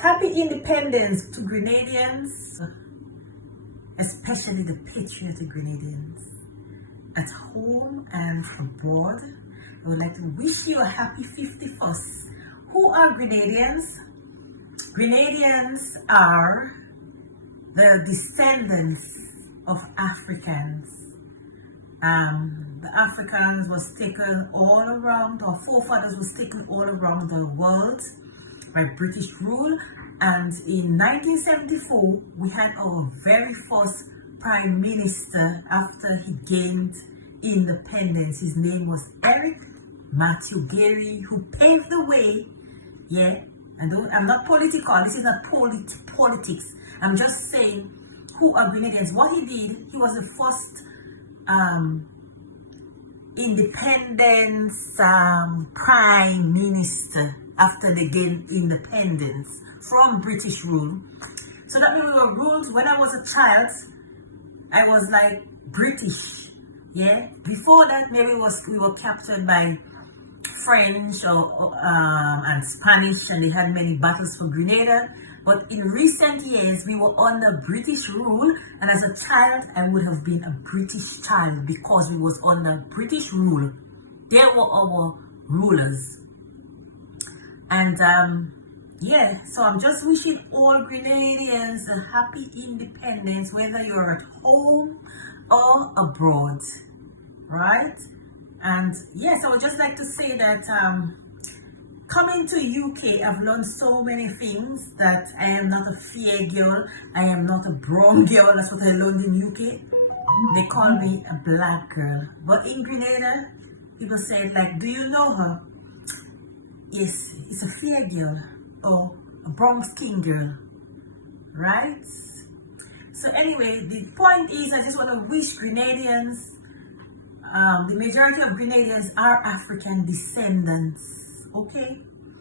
Happy independence to Grenadians, especially the patriotic Grenadians at home and abroad. I would like to wish you a happy 51st. Who are Grenadians? Grenadians are the descendants of Africans. The Africans was taken all around, our forefathers was taken all around the world by British rule, and in 1974 we had our very first prime minister after he gained independence. His name was Gairy, who paved the way. Yeah, I'm not political, this is not politics. I'm just saying who are Grenadians. What he did, he was the first independence prime minister after they gained independence from British rule. So that means we were ruled. When I was a child, I was like British. Yeah, before that maybe we were captured by French and Spanish, and they had many battles for Grenada. But in recent years, we were under British rule, and as a child, I would have been a British child because we was under British rule. They were our rulers. And yeah, so I'm just wishing all Grenadians a happy independence, whether you're at home or abroad, right? And yes, I would just like to say that coming to UK, I've learned so many things, that I am not a fair girl, I am not a brown girl. That's what I learned in UK. They call me a black girl. But in Grenada, people say it like, do you know her? Yes, it's a fair girl or a brown skin girl, right? So anyway, the point is, I just want to wish Grenadians, the majority of Grenadians are African descendants, okay?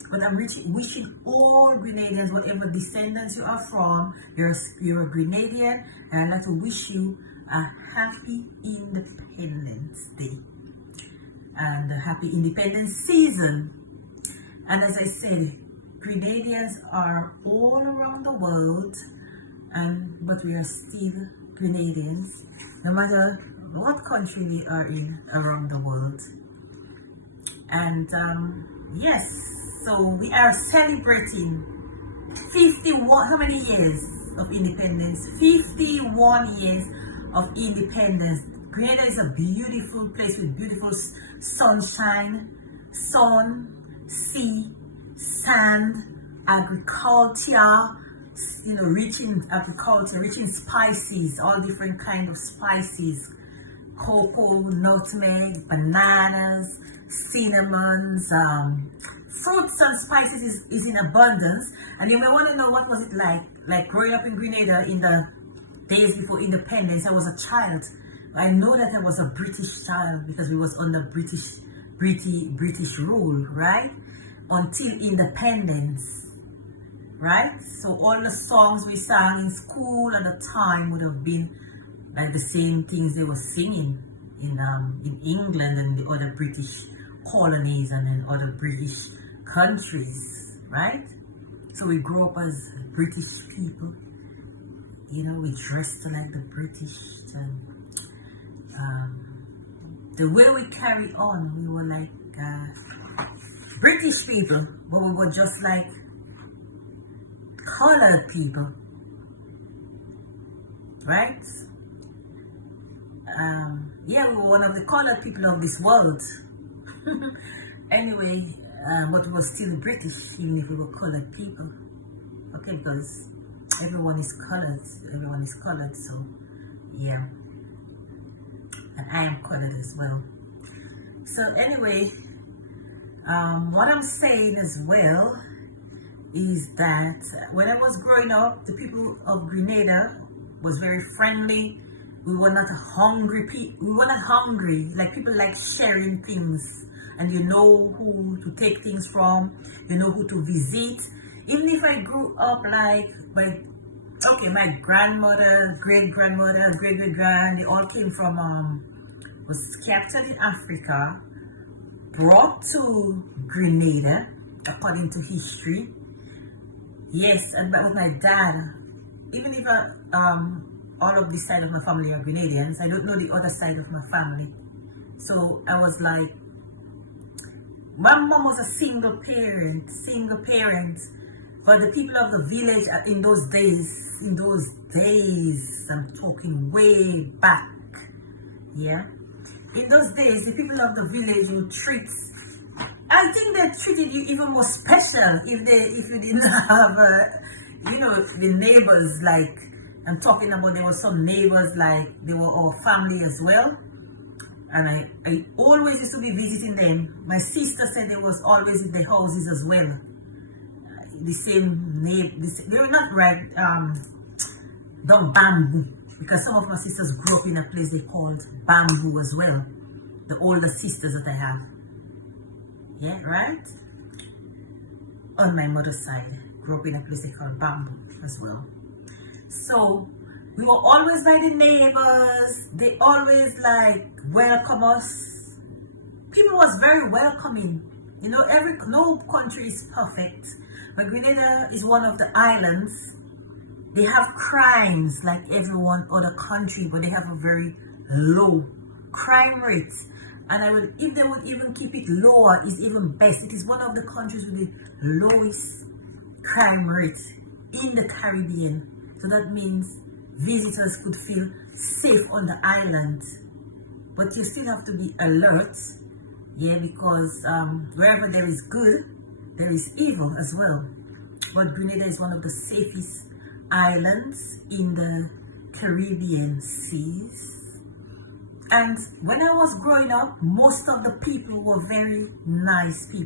But I'm wishing all Grenadians, whatever descendants you are from, you're a Grenadian, and I'd like to wish you a happy Independence Day and a happy Independence season. And as I said, Grenadians are all around the world, but we are still Grenadians, no matter what country we are in around the world. And yes, so we are celebrating 51, how many years of independence? 51 years of independence. Grenada is a beautiful place with beautiful sunshine, sun, sea, sand, agriculture, rich in agriculture, rich in spices, all different kind of spices, cocoa, nutmeg, bananas, cinnamons, fruits and spices is in abundance. And you may want to know what was it like growing up in Grenada in the days before independence. I was a child. I know that I was a British child because we was under British rule, right? Until independence, right? So all the songs we sang in school at the time would have been like the same things they were singing in England and the other British colonies and in other British countries, right? So we grew up as British people, we dressed like the British, and the way we carry on, we were like British people, but we were just like colored people, right? Yeah, we were one of the colored people of this world. Anyway, but we were still British, even if we were colored people. Okay, because everyone is colored, so yeah. And I am colored as well. So anyway, what I'm saying as well is that when I was growing up, the people of Grenada was very friendly. We were not hungry people. We were not hungry. Like, people like sharing things, and you know who to take things from, you know who to visit. Even if I grew up like my grandmother, great-grandmother, great-great-grand, they all came from was captured in Africa, brought to Grenada according to history, Yes, and but with my dad, even if all of this side of my family are Grenadians, I don't know the other side of my family. So I was like, my mom was a single parent. But the people of the village in those days, I'm talking way back, yeah. In those days, the people of the village would treat. I think they treated you even more special if you didn't have, the neighbors. Like I'm talking about, there were some neighbors like they were our family as well, and I always used to be visiting them. My sister said they was always in the houses as well. The same name, they were not right down Bamboo, because some of my sisters grew up in a place they called Bamboo as well. The older sisters that I have. Yeah, right? On my mother's side, grew up in a place they called Bamboo as well. So we were always by the neighbors. They always like welcome us. People was very welcoming. You know, no country is perfect, but Grenada is one of the islands. They have crimes like every one other country, but they have a very low crime rate. And if they would even keep it lower, is even best. It is one of the countries with the lowest crime rate in the Caribbean. So that means visitors could feel safe on the island. But you still have to be alert, yeah, because wherever there is good, there is evil as well. But Grenada is one of the safest islands in the Caribbean seas. And when I was growing up, most of the people were very nice people.